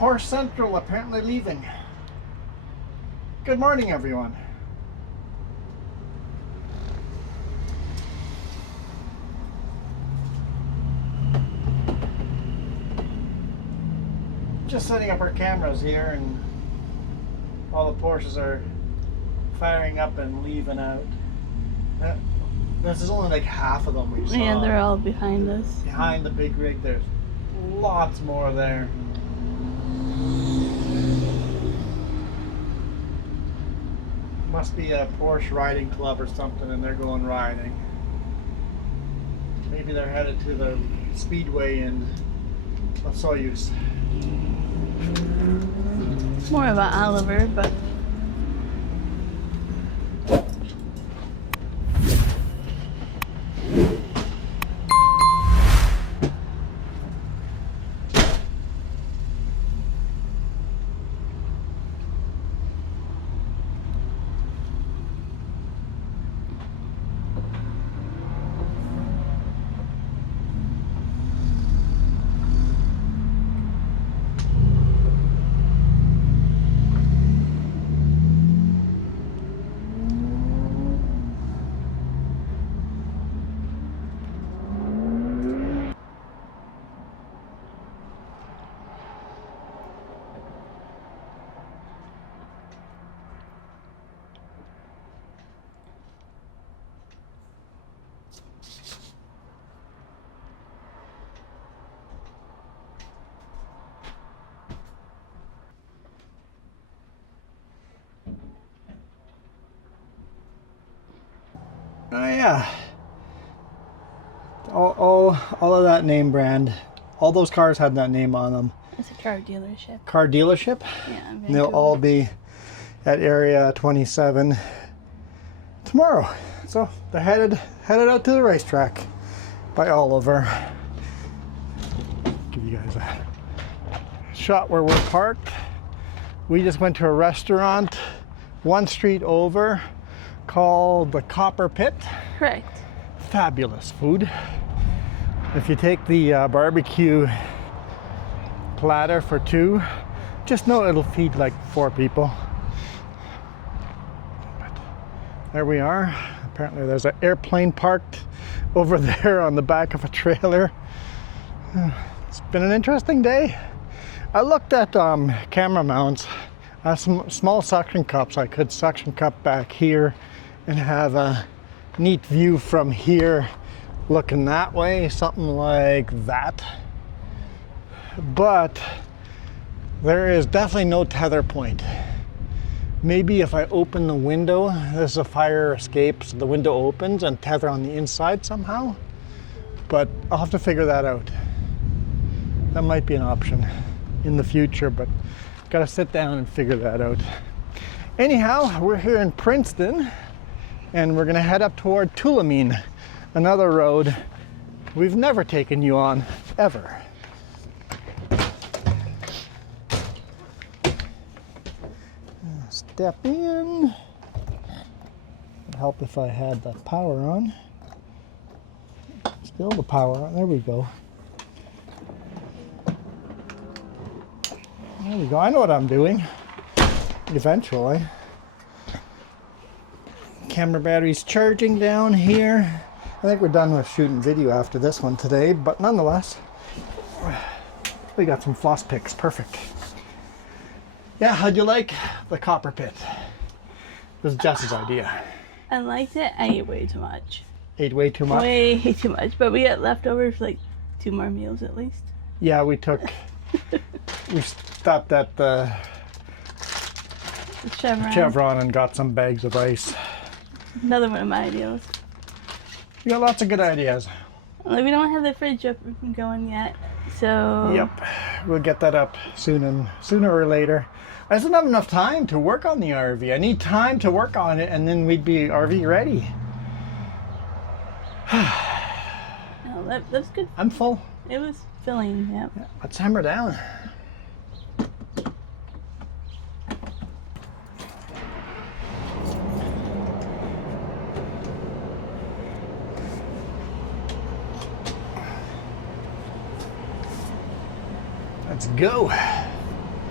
Horse Central apparently leaving. Good morning, everyone. Just setting up our cameras here, and all the Porsches are firing up and leaving out. This is only like half of them we saw. Yeah, they're all behind us. Behind the big rig, there's lots more there. Must be a Porsche riding club or something, and they're going riding. Maybe they're headed to the speedway in Soyuz. It's more about Oliver, but Oh yeah. All of that name brand. All those cars had that name on them. it's a car dealership. Car dealership? Yeah, And they'll Vancouver. all be at Area 27 tomorrow. So they're headed out to the racetrack by Oliver. Give you guys a shot where we're parked. We just went to a restaurant one street over called the Copper Pit. Correct. Fabulous food. If you take the barbecue platter for two, just know it'll feed like 4 people. But there we are. Apparently there's an airplane parked over there on the back of a trailer. It's been an interesting day. I looked at camera mounts, some small suction cups. I could suction cup back here and have a neat view from here looking that way, something like that. But there is definitely no tether point. Maybe if I open the window, this is a fire escape, so the window opens and tether on the inside somehow. But I'll have to figure that out. That might be an option in the future, but gotta sit down and figure that out. Anyhow, we're here in Princeton, and we're gonna head up toward Tullameen, another road we've never taken you on, ever. Step in. It'd help if I had the power on. Still the power on, there we go. There we go, I know what I'm doing, eventually. Camera battery's charging down here. I think we're done with shooting video after this one today, but nonetheless, we got some floss picks, perfect. Yeah, how'd you like the Copper Pit? This is Jess's idea. I liked it. I ate way too much. Ate way too much? Way too much, but we got leftovers for like 2 more meals at least. Yeah, we stopped at the Chevron and got some bags of ice. Another one of my ideas. You got lots of good ideas. Like, we don't have the fridge up and going yet, so... Yep, we'll get that up sooner or later. I just don't have enough time to work on the RV. I need time to work on it, and then we'd be RV ready. No, that was good. I'm full. It was filling, yeah. Let's hammer down. Let's go.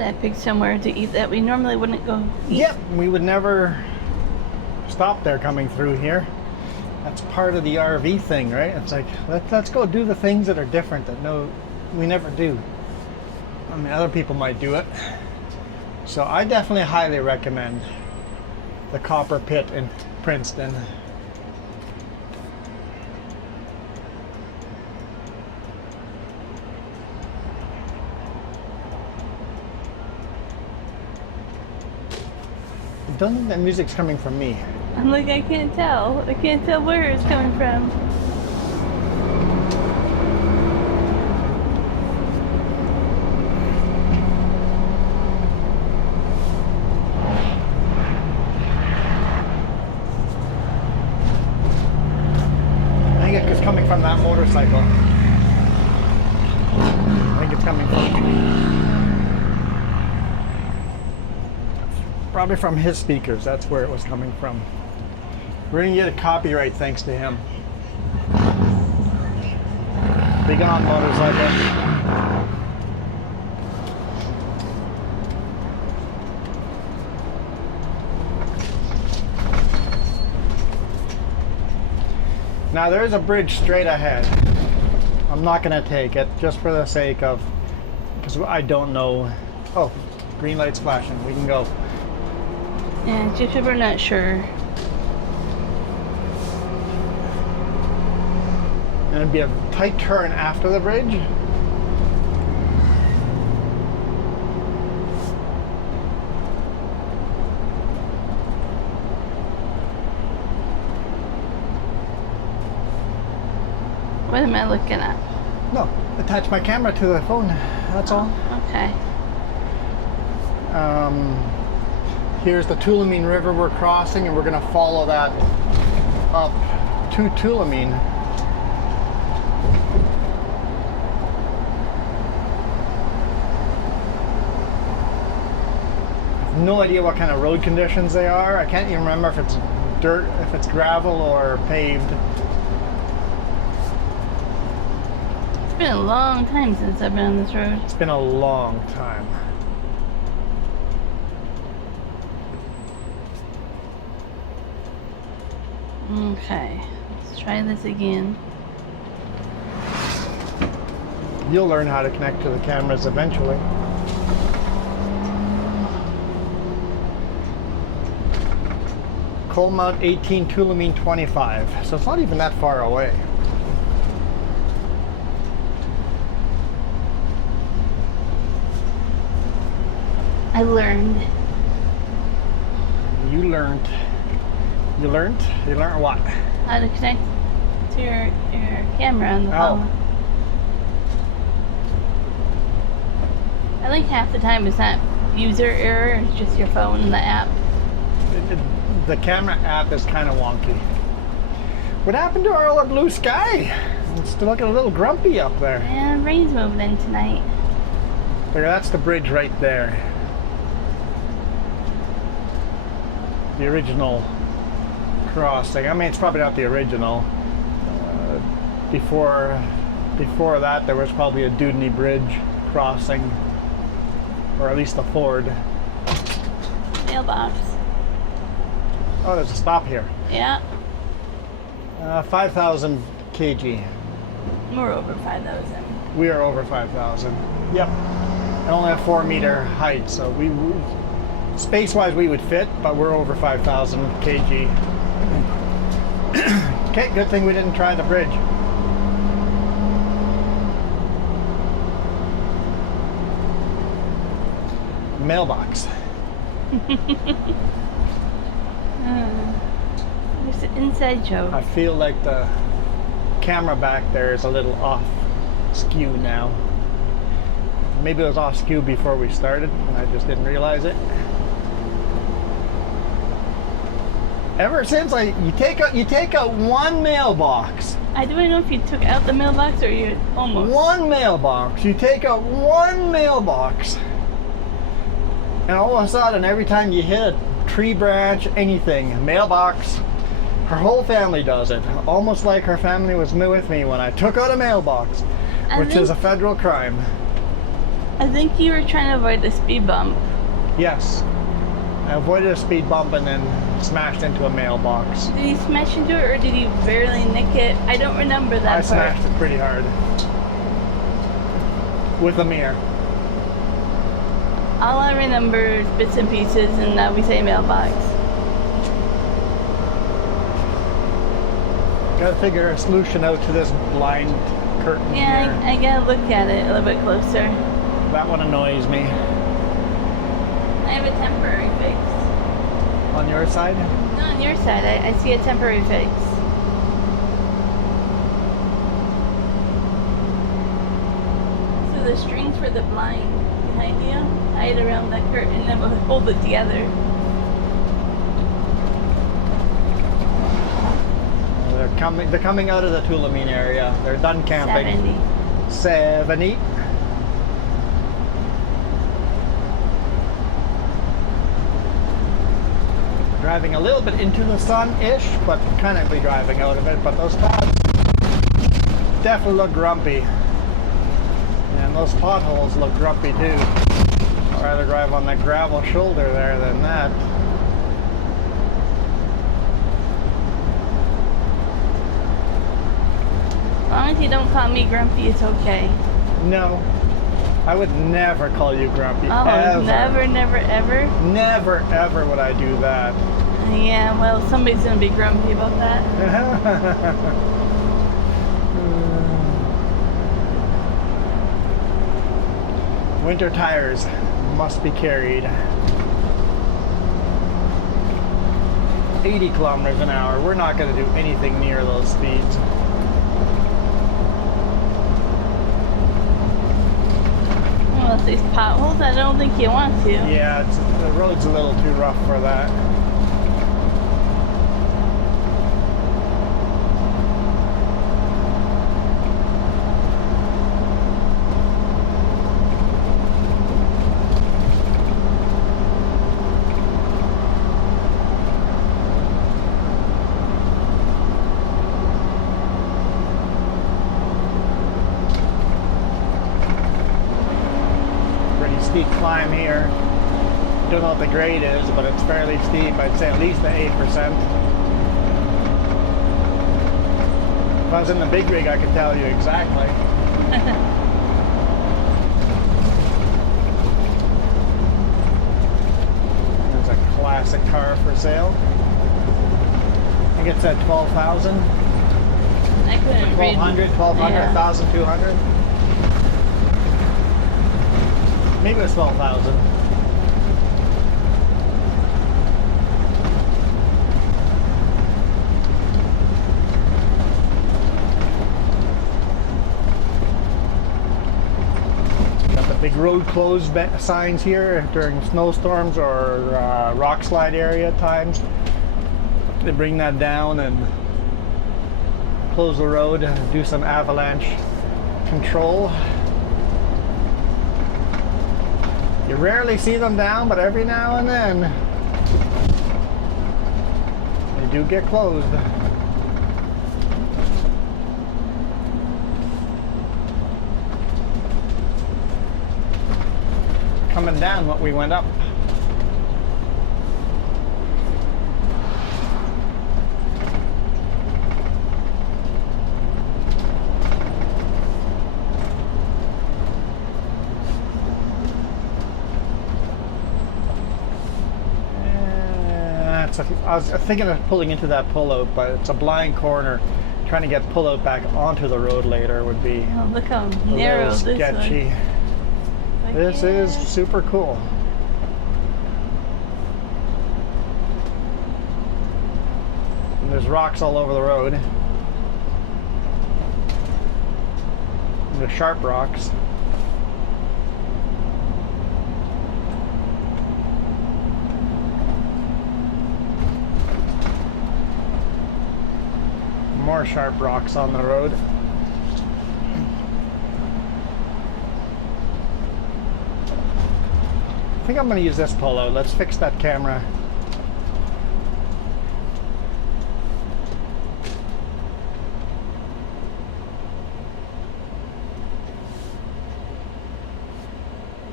I picked somewhere to eat that we normally wouldn't go eat. Yep, we would never stop there coming through here. That's part of the RV thing, right? It's like, let's go do the things that are different that we never do. I mean, other people might do it. So I definitely highly recommend the Copper Pit in Princeton. I don't think that music's coming from me. I'm like, I can't tell. I can't tell where it's coming from. I think it's coming from that motorcycle. I think it's coming from... Probably from his speakers. That's where it was coming from. We're gonna get a copyright thanks to him. Big on motorcycle. Now there's a bridge straight ahead. I'm not gonna take it just for the sake of, because I don't know. Oh, green light's flashing. We can go. Yeah, just if we're not sure. And it'd be a tight turn after the bridge. What am I looking at? No, attach my camera to the phone. That's all. Okay. Here's the Tullameen River we're crossing, and we're going to follow that up to Tullameen. No idea what kind of road conditions they are. I can't even remember if it's dirt, if it's gravel or paved. It's been a long time since I've been on this road. It's been a long time. Okay, let's try this again. You'll learn how to connect to the cameras eventually. Colmount 18, Tullameen 25. So it's not even that far away. I learned. You learned. You learned? You learned what? How to connect to your camera on the Oh. phone. I think half the time it's not user error, it's just your phone and the app. The camera app is kind of wonky. What happened to our blue sky? It's looking a little grumpy up there. And rain's moving in tonight. There, that's the bridge right there. The original crossing. I mean, it's probably not the original. Before that, there was probably a Dudney Bridge crossing, or at least a ford. Mailbox. Oh, there's a stop here. Yeah, 5,000 kg. we're over 5,000. We are over 5,000. Yep. And only a 4-meter height, so we space-wise we would fit, but we're over 5,000 kg. Okay, good thing we didn't try the bridge. Mailbox. It's an inside joke. I feel like the camera back there is a little off skew now. Maybe it was off skew before we started and I just didn't realize it. Ever since you take out one mailbox. I don't know if you took out the mailbox or you almost. One mailbox. You take out one mailbox. And all of a sudden, every time you hit a tree branch, anything, mailbox, her whole family does it. Almost like her family was with me when I took out a mailbox, which is a federal crime. I think you were trying to avoid the speed bump. Yes. I avoided a speed bump and then smashed into a mailbox. Did you smash into it or did you barely nick it? I don't remember that I part. smashed it pretty hard. With a mirror. All I remember is bits and pieces and we say mailbox. Gotta figure a solution out to this blind curtain Yeah, here. I gotta look at it a little bit closer. That one annoys me. I have a temporary fix. On your side? No, on your side, I see a temporary fix. So the strings for the blind behind you, tie it around that curtain and then we'll hold it together. They're coming out of the Tullameen area. They're done camping. 70. Driving a little bit into the sun-ish, but kind of driving out of it. But those clouds definitely look grumpy. And those potholes look grumpy too. I'd rather drive on that gravel shoulder there than that. As long as you don't call me grumpy, it's okay. No, I would never call you grumpy. Oh, ever. never, never, ever? Never, ever would I do that. Yeah, well, somebody's gonna be grumpy about that. Winter tires must be carried. 80 kilometers an hour. We're not going to do anything near those speeds. Well, if these potholes, I don't think you want to. Yeah, the road's a little too rough for that. Steep climb here. Don't know what the grade is, but it's fairly steep. I'd say at least 8%. If I was in the big rig, I could tell you exactly. There's a classic car for sale. I think it's at 12,000. I couldn't read. 1,200, 1,200, Yeah. 1,200. Maybe it was 12,000. Got the big road closed signs here during snowstorms or rock slide area times. They bring that down and close the road and do some avalanche control. You rarely see them down, but every now and then they do get closed. Coming down what we went up. I was thinking of pulling into that pullout, but it's a blind corner. Trying to get pullout back onto the road later would be Oh, look how a narrow little this sketchy. is. Like, This is yeah. super cool. And there's rocks all over the road. And there's sharp rocks. More sharp rocks on the road. I think I'm going to use this polo. Let's fix that camera.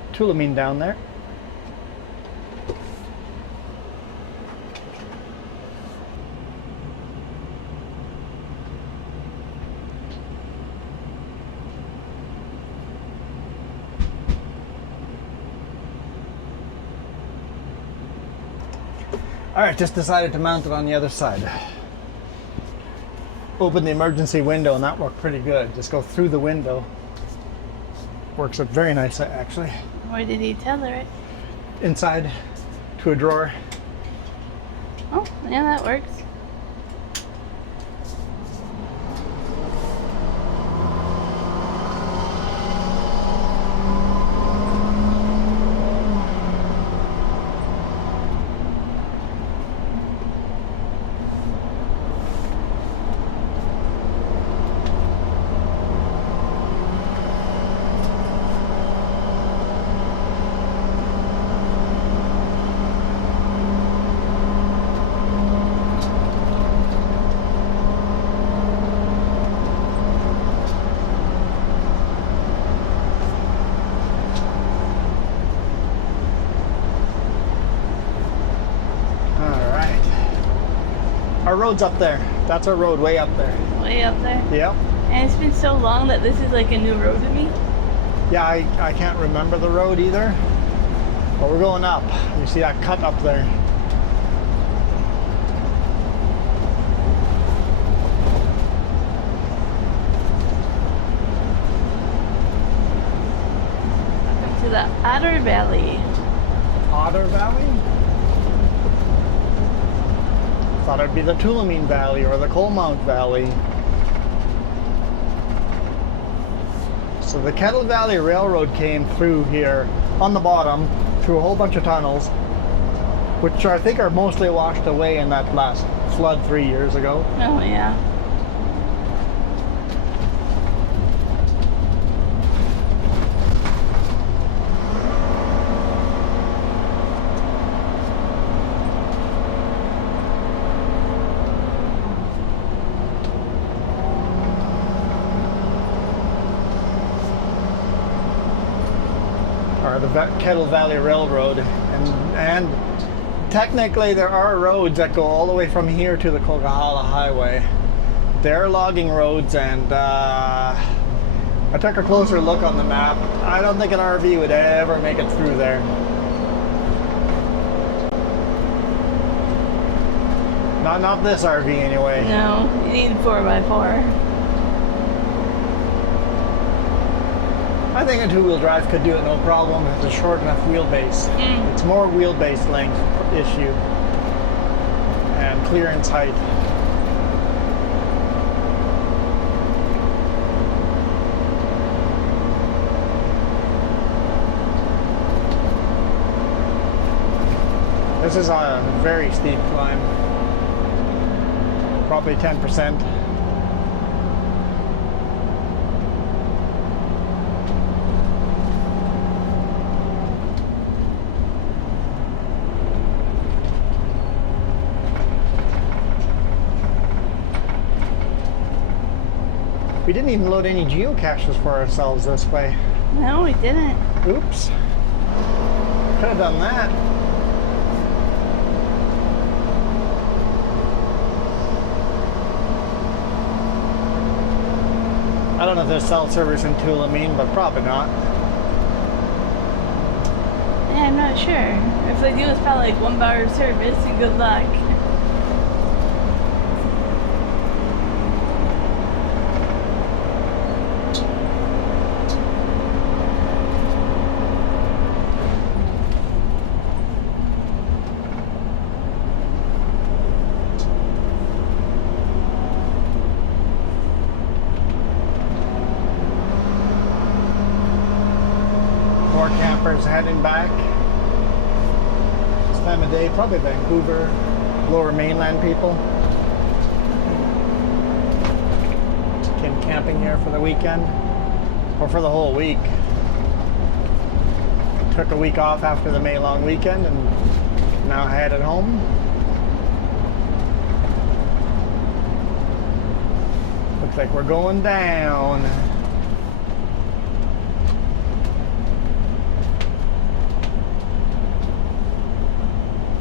Tullameen down there. All right, just decided to mount it on the other side. Open the emergency window and that worked pretty good. Just go through the window. Works up very nice actually. Where did he tether it? Inside to a drawer. Oh, yeah, that works. Our road's up there. That's our road way up there. Way up there? Yep. And it's been so long that this is like a new road to me. Yeah, I can't remember the road either. But we're going up. You see that cut up there. Welcome to the Otter Valley. Otter Valley? Thought it'd be the Tullameen Valley or the Coalmount Valley. So the Kettle Valley Railroad came through here on the bottom through a whole bunch of tunnels, which I think are mostly washed away in that last flood 3 years ago. Oh yeah. Or the Kettle Valley Railroad, and technically there are roads that go all the way from here to the Coquihalla Highway. They're logging roads, and I took a closer look on the map. I don't think an RV would ever make it through there. Not this RV anyway. No, you need 4x4. I think a two-wheel drive could do it no problem if it's a short enough wheelbase. It's more wheelbase length issue and clearance height. This is a very steep climb, probably 10%. We didn't even load any geocaches for ourselves this way. No, we didn't. Oops. Could have done that. I don't know if there's cell service in Tullameen, but probably not. Yeah, I'm not sure. If they do, it's probably like 1 bar of service and good luck. More campers heading back. This time of day, probably Vancouver, lower mainland people. Came camping here for the weekend, or for the whole week. Took a week off after the May long weekend and now headed home. Looks like we're going down.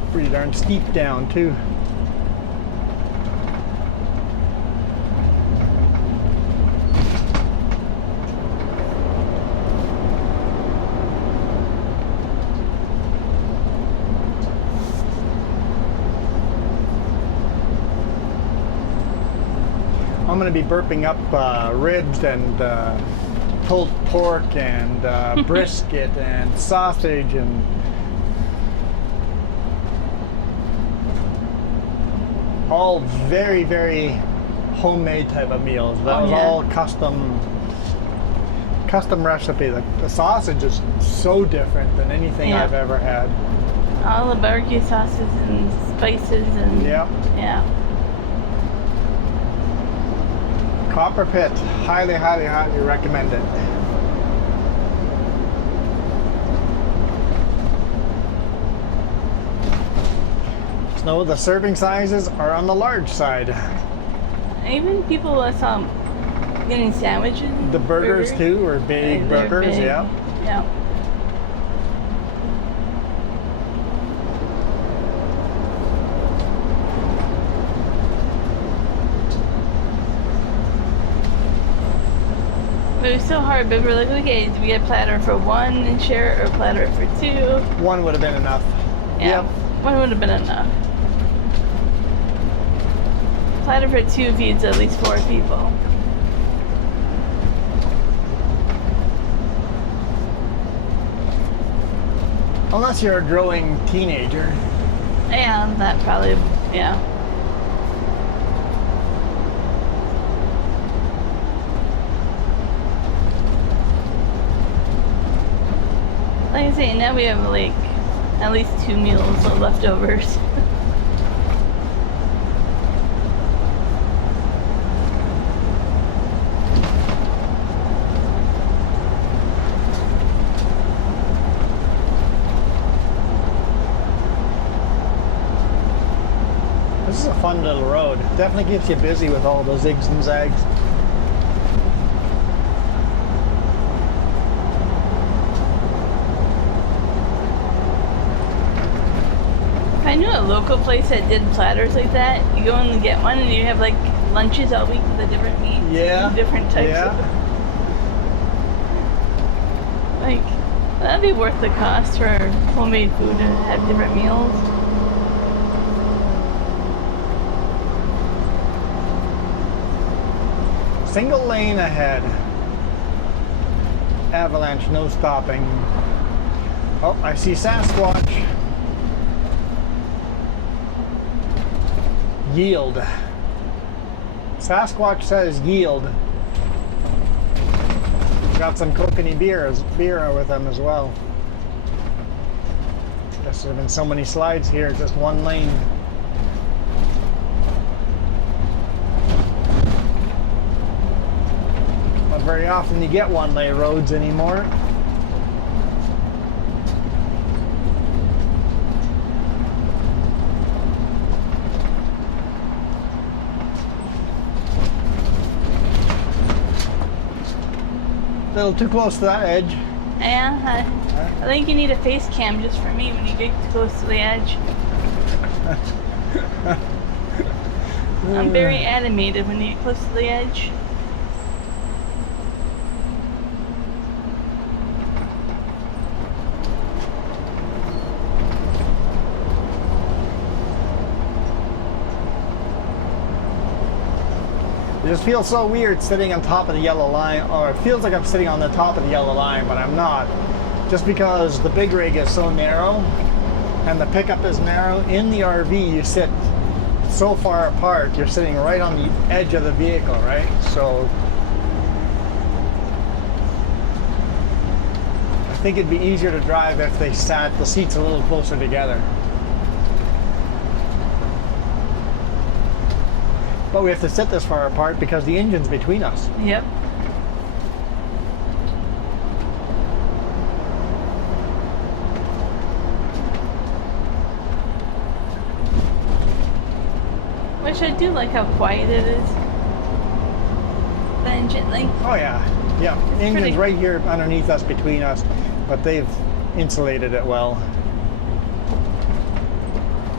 Pretty darn steep down too. I'm going to be burping up ribs and pulled pork and brisket and sausage and all very, very homemade type of meals. That was all custom recipe. The sausage is so different than anything I've ever had. All the barbecue sauces and spices and yeah. Copper Pit, highly, highly, highly recommend it. So the serving sizes are on the large side. Even people I saw getting sandwiches. The burgers too, or big burgers, big. Yeah. It was so hard, but we're like, okay, do we get a platter for one and share, or a platter for two? One would have been enough. Yeah, one would have been enough. Platter for two feeds at least 4 people. Unless you're a growing teenager. Yeah, that probably, yeah. Like I say, now we have like at least 2 meals of leftovers. This is a fun little road. Definitely keeps you busy with all those zigs and zags. I knew a local place that did platters like that. You go in and get one, and you have like lunches all week with the different meats, different types of. Like that'd be worth the cost for homemade food to have different meals. Single lane ahead. Avalanche, no stopping. Oh, I see Sasquatch. Yield. Sasquatch says yield. Got some kokanee beer with them as well. Guess there have been so many slides here, just one lane. Not very often you get one-lane roads anymore. A little too close to that edge. Yeah, I think you need a face cam just for me when you get close to the edge. I'm very animated when you get close to the edge. It just feels so weird sitting on top of the yellow line, or it feels like I'm sitting on the top of the yellow line, but I'm not. Just because the big rig is so narrow and the pickup is narrow. In the RV, you sit so far apart, you're sitting right on the edge of the vehicle, right? So I think it'd be easier to drive if they sat the seats a little closer together. But we have to sit this far apart because the engine's between us. Yep. Which I do like how quiet it is. The engine, like. Oh yeah, yeah. The engine's right here underneath us, between us, but they've insulated it well.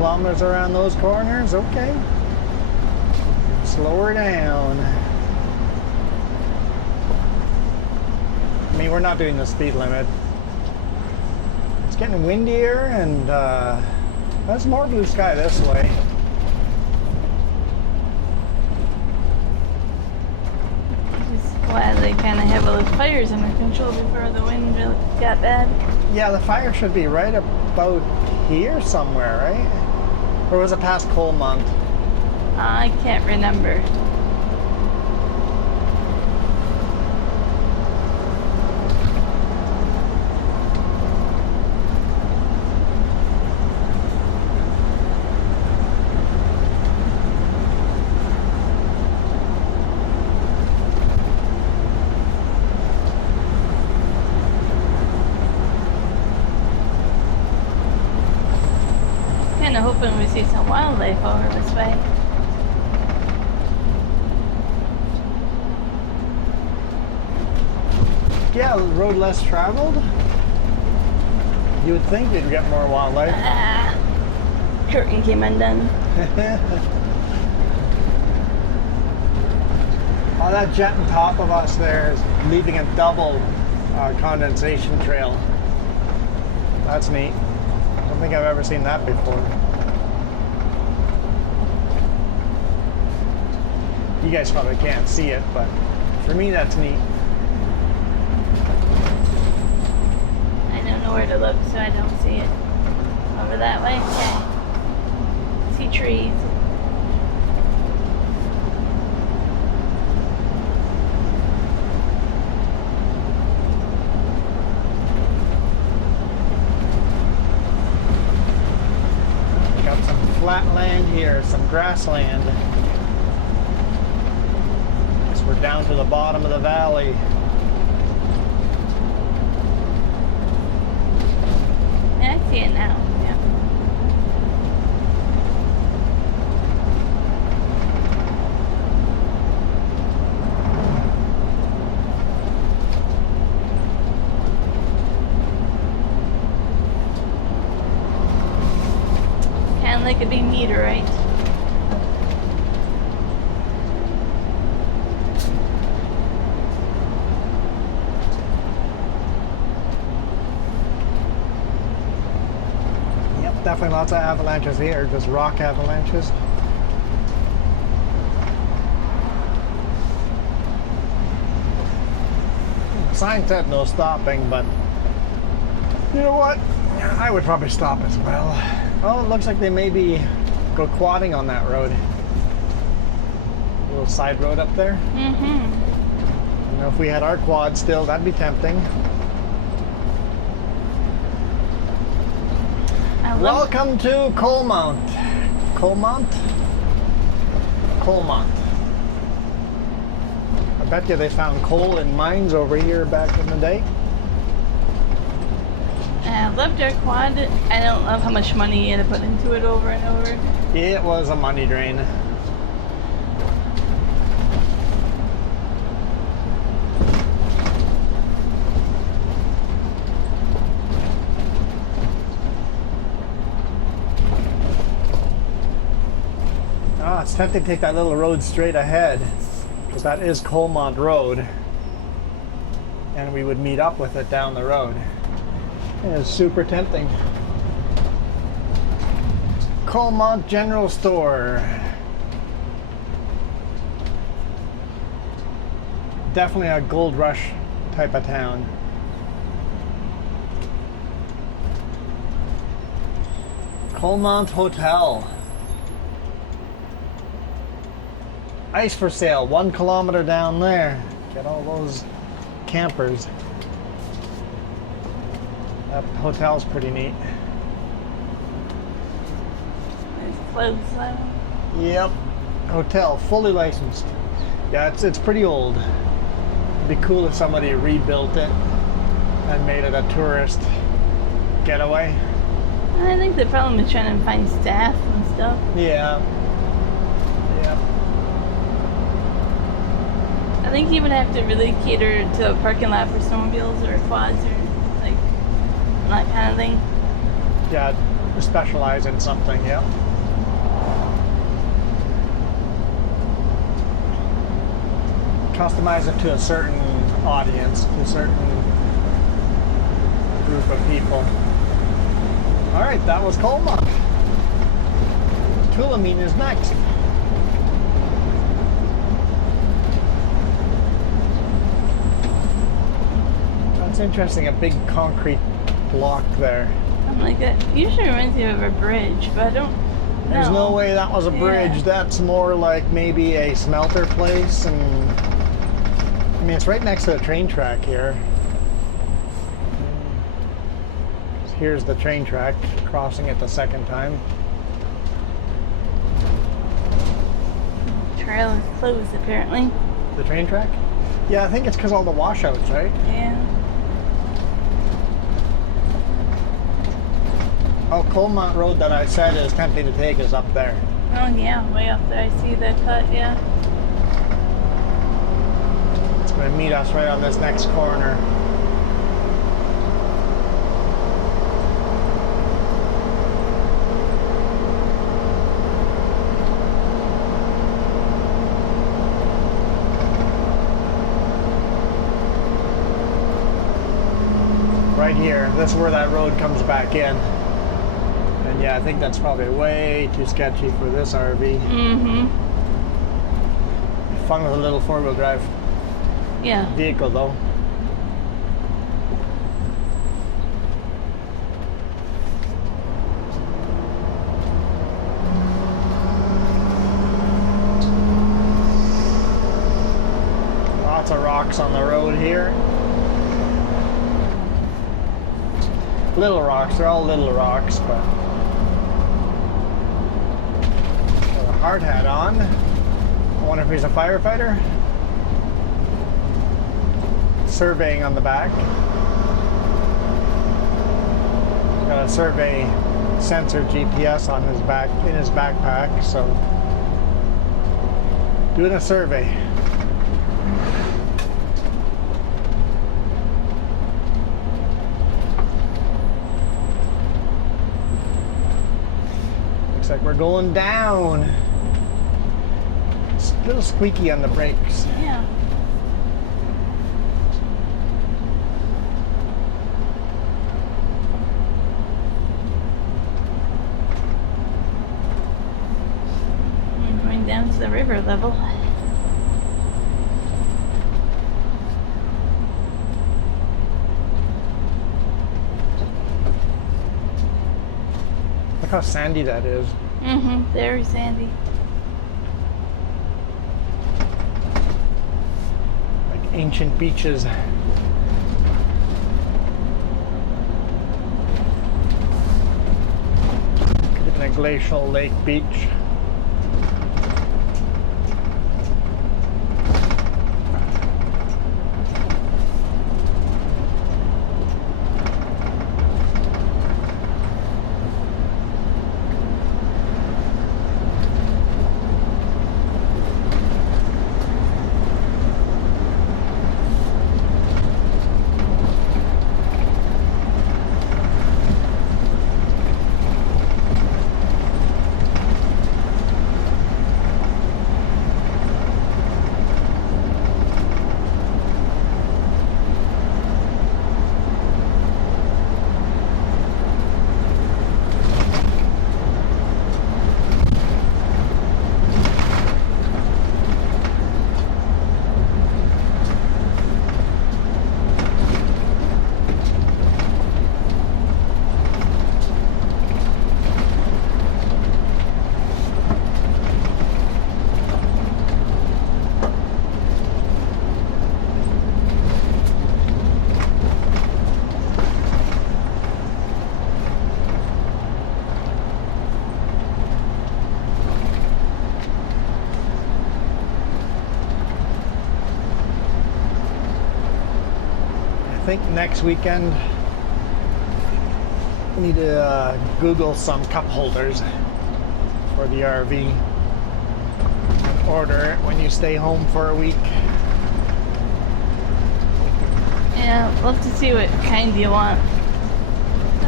kilometers around those corners. Okay. Slow her down. I mean, we're not doing the speed limit. It's getting windier, and there's more blue sky this way. Just glad they kind of have all those fires under control before the wind really got bad. Yeah, the fire should be right about here somewhere, right? Or was it past Coalmount? I can't remember. Kind of hoping we see some wildlife over this way. Yeah, road less traveled. You would think they'd get more wildlife. Curtain came undone. Oh, that jet on top of us there is leaving a double condensation trail. That's neat. I don't think I've ever seen that before. You guys probably can't see it, but for me that's neat. I don't know where to look, so I don't see it. Over that way? Okay. See trees. Got some flat land here, some grassland. Guess we're down to the bottom of the valley. Yeah, I see it now. Yeah. Kind of like a big meteorite. Definitely lots of avalanches here, just rock avalanches. Sign said no stopping, but you know what? I would probably stop as well. Oh, it looks like they maybe go quadding on that road. A little side road up there. Mm-hmm. You know, if we had our quad still, that'd be tempting. Welcome to Coalmount. Coalmount? Coalmount. I bet you they found coal in mines over here back in the day. I loved our quad. I don't love how much money you had to put into it over and over. It was a money drain. It's tempting to take that little road straight ahead, because that is Coalmount Road, and we would meet up with it down the road. It's super tempting. Coalmount General Store. Definitely a gold rush type of town. Coalmount Hotel. Ice for sale, 1 kilometer down there. Get all those campers. That hotel's pretty neat. There's clothes though. Yep. Hotel, fully licensed. Yeah, it's pretty old. It'd be cool if somebody rebuilt it and made it a tourist getaway. I think the problem is trying to find staff and stuff. Yeah. Yeah. I think you would have to really cater to a parking lot for snowmobiles or quads or like that kind of thing. Yeah, specialize in something, yeah. Customize it to a certain audience, to a certain group of people. All right, that was Colma. Tullameen is next. That's interesting, a big concrete block there. I'm like, that usually reminds me of a bridge, but I don't know. There's no way that was a bridge. Yeah. That's more like maybe a smelter place, and I mean, it's right next to the train track here. Here's the train track, crossing it the second time. Trail is closed, apparently. The train track? Yeah, I think it's because all the washouts, right? Yeah. Oh, Colmont Road that I said is tempting to take is up there. Oh yeah, way up there. I see the cut, yeah. It's going to meet us right on this next corner. Right here, this is where that road comes back in. And yeah, I think that's probably way too sketchy for this RV. Mm-hmm. Fun with a little four-wheel drive vehicle though. Lots of rocks on the road here. Little rocks, they're all little rocks, but got a hard hat on. I wonder if he's a firefighter. Surveying on the back. Got a survey sensor GPS on his back, in his backpack, so doing a survey. Like we're going down. It's a little squeaky on the brakes. Yeah. I'm going down to the river level. Look how sandy that is. Mm-hmm. Very sandy. Like ancient beaches. Could have been a glacial lake beach. I think next weekend I need to Google some cup holders for the RV and order it when you stay home for a week. Yeah, we'll have to see what kind you want.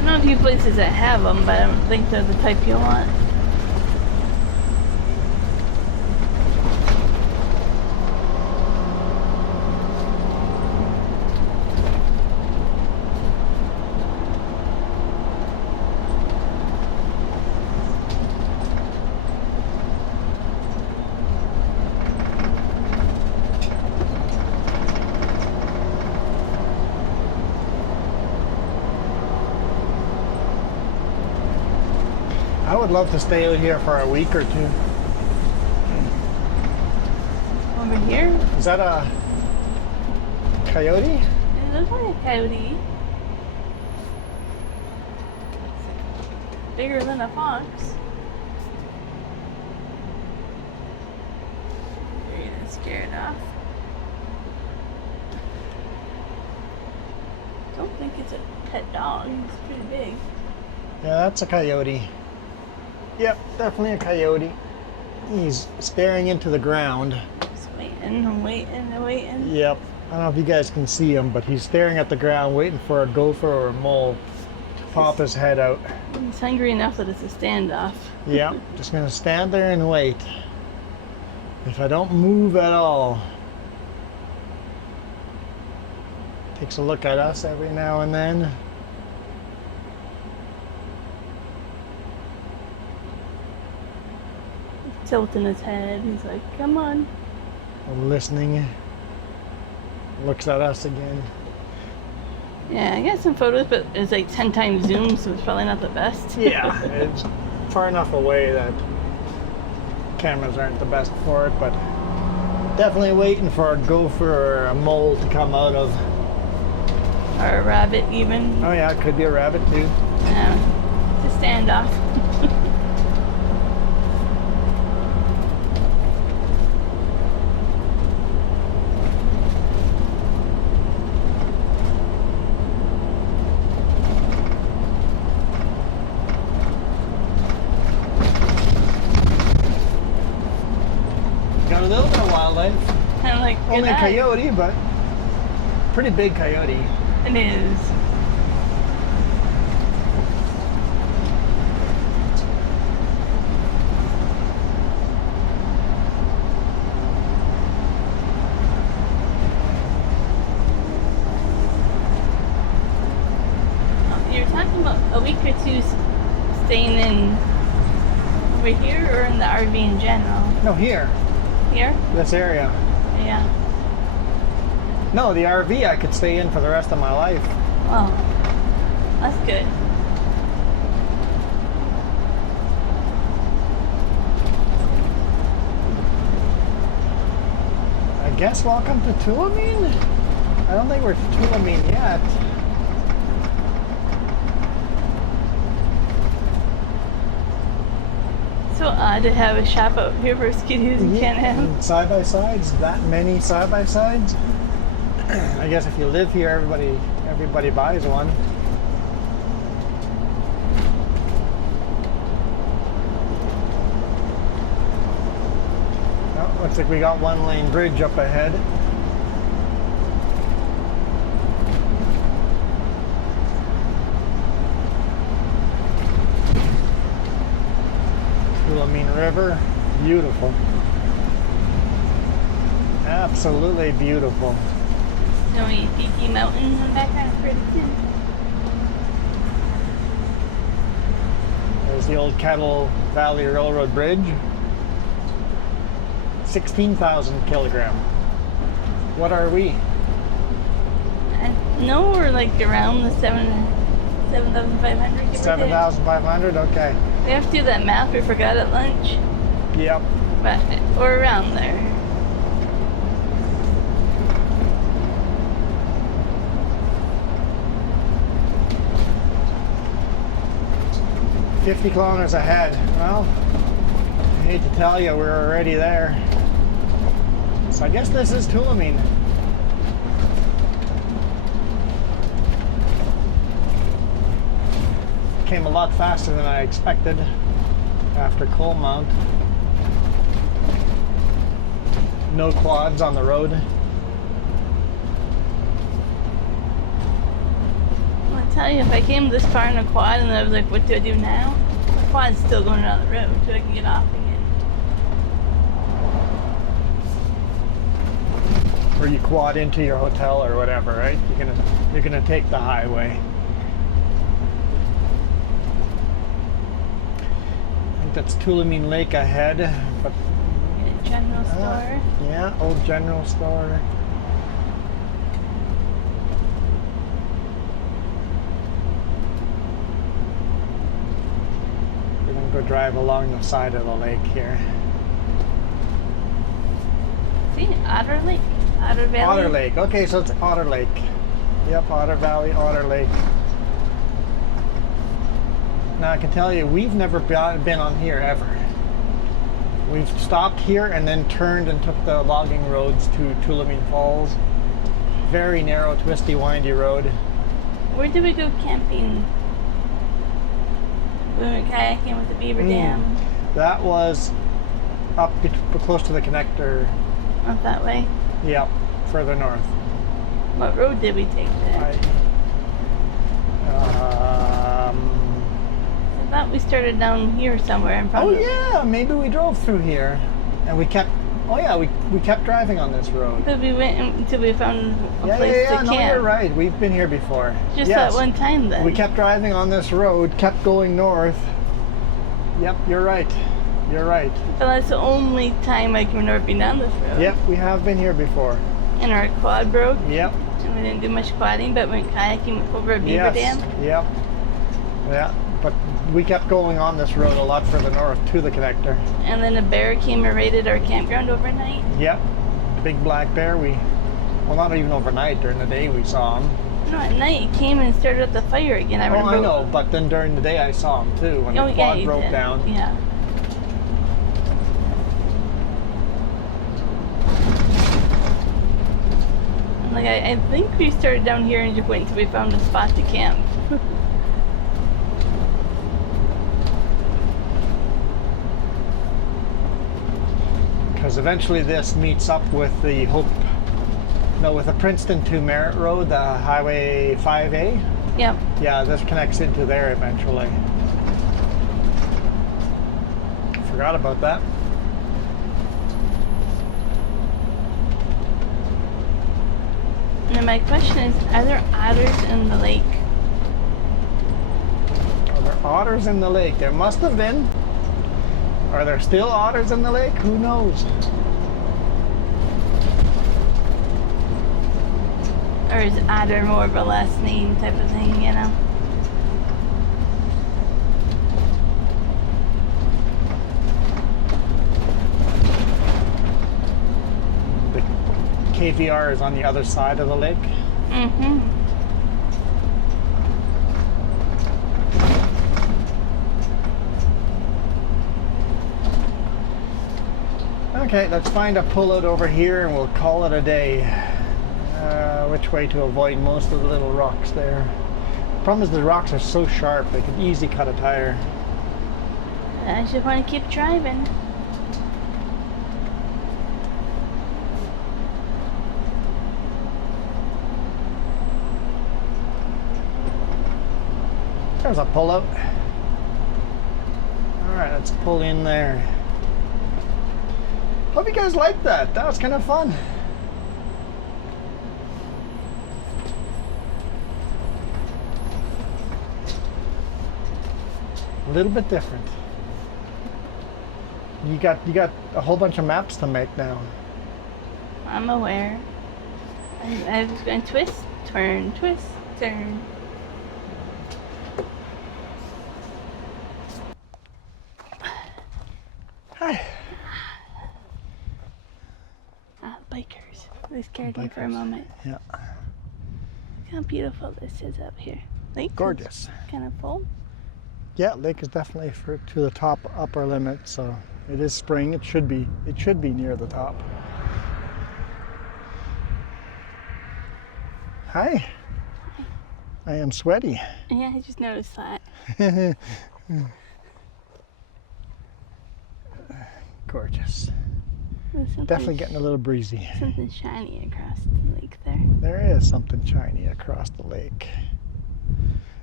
I know a few places that have them, but I don't think they're the type you want. I would love to stay out here for a week or two. Over here? Is that a coyote? It looks like a coyote. Bigger than a fox. You're gonna scare it off. Don't think it's a pet dog. It's pretty big. Yeah, that's a coyote. Yep, definitely a coyote. He's staring into the ground. Just waiting and waiting and waiting. Yep. I don't know if you guys can see him, but he's staring at the ground waiting for a gopher or a mole to pop his head out. He's hungry enough that it's a standoff. Yep, just gonna stand there and wait. If I don't move at all. Takes a look at us every now and then. Tilting his head. He's like, come on. I'm listening. Looks at us again. Yeah, I got some photos, but it's like 10 times zoom, so it's probably not the best. Yeah, it's far enough away that cameras aren't the best for it, but definitely waiting for a gopher or a mole to come out of. Or a rabbit, even. Oh yeah, it could be a rabbit too. Yeah, it's a standoff. Got a little bit of wildlife. I'm like, Only a good eye. coyote, but pretty big coyote. It is. You're talking about a week or two staying in over here or in the RV in general? No, here, Here? this area. Yeah. No, the RV I could stay in for the rest of my life. Oh, that's good. I guess welcome to Tullameen? I don't think we're to Tullameen yet. So odd to have a shop out here for skiddies and can't have. Side-by-sides, that many side-by-sides. I guess if you live here, everybody buys one. Oh, looks like we got one-lane bridge up ahead. Tullameen River, beautiful. Absolutely beautiful. Snowy peaky mountains in the background for the kids. There's the old Cattle Valley Railroad Bridge. 16,000 kilogram. What are we? No, we're like around the 7,500. 7,500? Okay. We have to do that math we forgot at lunch, Yep. but we're around there. $50 kilometers ahead. Well, I hate to tell you, we're already there. So I guess this is Tullameen. Came a lot faster than I expected after Coalmount. No quads on the road. I'll tell you, if I came this far in a quad and I was like, what do I do now? The quad's still going down the road so I can get off again. Or you quad into your hotel or whatever, right? You're gonna take the highway. I think that's Tullameen Lake ahead, but General store. yeah, old general store. We're gonna go drive along the side of the lake here. See, Otter Lake, Otter Valley. Otter Lake. Okay, so it's Otter Lake. Yep, Otter Valley, Otter Lake. Now I can tell you, we've never been on here ever. We've stopped here and then turned and took the logging roads to Tullameen Falls. Very narrow, twisty, windy road. Where did we go camping? We went kayaking with the Beaver Dam. That was up close to the connector. Up that way. Yep, further north. What road did we take there? I thought we started down here somewhere in front Oh of yeah, maybe we drove through here. And we kept, oh yeah, we kept driving on this road. But we went until we found a Yeah, place yeah, yeah, to no, camp. you're right. We've been here before. Just Yes. that one time then. We kept driving on this road, kept going north. Yep, you're right. You're right. But that's the only time I can remember being down this road. Yep, we have been here before. And our quad broke. Yep. And we didn't do much quadding, but went kayaking over a Beaver Dam. Yep. Yeah, but we kept going on this road a lot further north to the connector. And then a bear came and raided our campground overnight. Yep. Big black bear. Well, not even overnight. During the day we saw him. No, at night he came and started up the fire again. I remember. I know, but then during the day I saw him too when the quad you broke did. down. Yeah. Like I think we started down here and just wait until we found a spot to camp. Because eventually this meets up with the with the Princeton to Merritt Road, the Highway 5A. Yep. Yeah, this connects into there eventually. Forgot about that. And then my question is, are there otters in the lake? Are there otters in the lake? There must have been. Are there still otters in the lake? Who knows? Or is otter more of a last name type of thing, you know? The KVR is on the other side of the lake. Mm-hmm. Okay, let's find a pullout over here and we'll call it a day. Which way to avoid most of the little rocks there. The problem is the rocks are so sharp, they could easily cut a tire. I just want to keep driving. There's a pullout. Alright, let's pull in there. Hope you guys liked that. That was kind of fun. A little bit different. You got a whole bunch of maps to make now. I'm aware. I was going twist, turn, twist, turn. Hi. Bikers. They scared me for a moment. Yeah. Look how beautiful this is up here. Lake Gorgeous. Kind of full. Yeah, lake is definitely to the top upper limit, so it is spring. It should be near the top. Hi. I am sweaty. Yeah, I just noticed that. Gorgeous. There's something Definitely getting a little breezy. something shiny across the lake there. There is something shiny across the lake.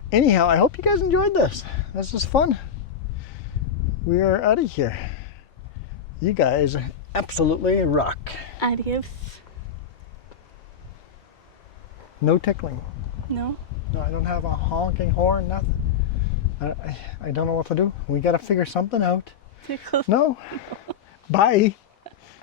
Anyhow, I hope you guys enjoyed this. This is fun. We are out of here. You guys absolutely rock. Adios. No tickling. No? No, I don't have a honking horn, nothing. I don't know what to do. We got to figure something out. Tickle. No. Bye.